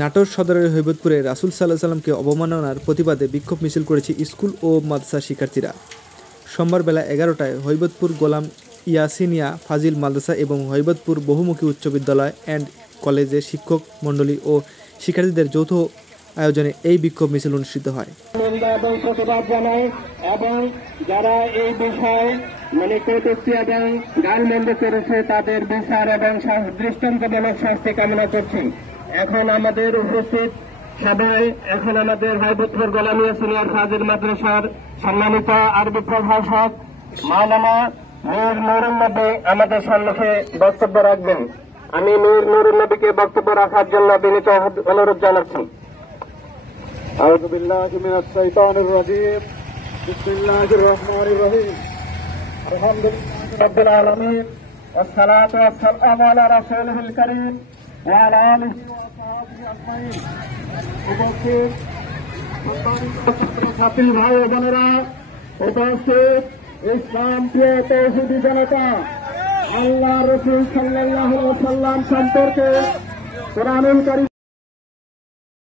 নাটোর সদরের হৈবতপুরে রাসূল সাল্লাল্লাহু আলাইহি সাল্লামকে অবমাননার প্রতিবাদে বিক্ষোভ মিছিল করেছে স্কুল ও মাদ্রাসার শিক্ষার্থীরা। সোমবার বেলা ১১টায় হৈবতপুর গোলাম ইয়াসিনিয়া ফাজিল মাদ্রাসা এবং হৈবতপুর বহুমুখী উচ্চ বিদ্যালয় অ্যান্ড কলেজের শিক্ষক মণ্ডলী ও শিক্ষার্থীদের যৌথ আয়োজনে এই বিক্ষোভ মিছিল অনুষ্ঠিত হয়। প্রতিবাদ জানাই এবং যারা এই বিষয়ে কটূক্তি এবং গালমন্দ করেছে তাদের বিচার এবং দৃষ্টান্তমূলক শাস্তি কামনা করছি। এখন আমাদের উপস্থিত সবাই আমাদের হৈবতপুর গোলাম ইয়াসিনিয়া ফাজিল মাদ্রাসার সম্মানিত আরবি প্রভাষক মাওলানা মীর নুরুন নবী আমাদের সম্মুখে বক্তব্য রাখবেন। আমি মীর নুরুন নবীকে বক্তব্য রাখার জন্য বিনীত অনুরোধ জানাচ্ছি। أعوذ بالله من الشيطان الرجيم بسم الله الرحمن الرحيم الحمد لله رب العالمين والصلاة والسلام على رسوله الكريم وعلى آله وصحبه أجمعين। উপস্থিত ছাত্রছাত্রী ভাই ও বোনেরা, উপস্থিত ইসলাম প্রিয় তৌহিদি জনতা, আল্লাহ রাসূল সাল্লাল্লাহু আলাইহি ওয়াসাল্লাম সম্পর্কে কোরআনুল কারীম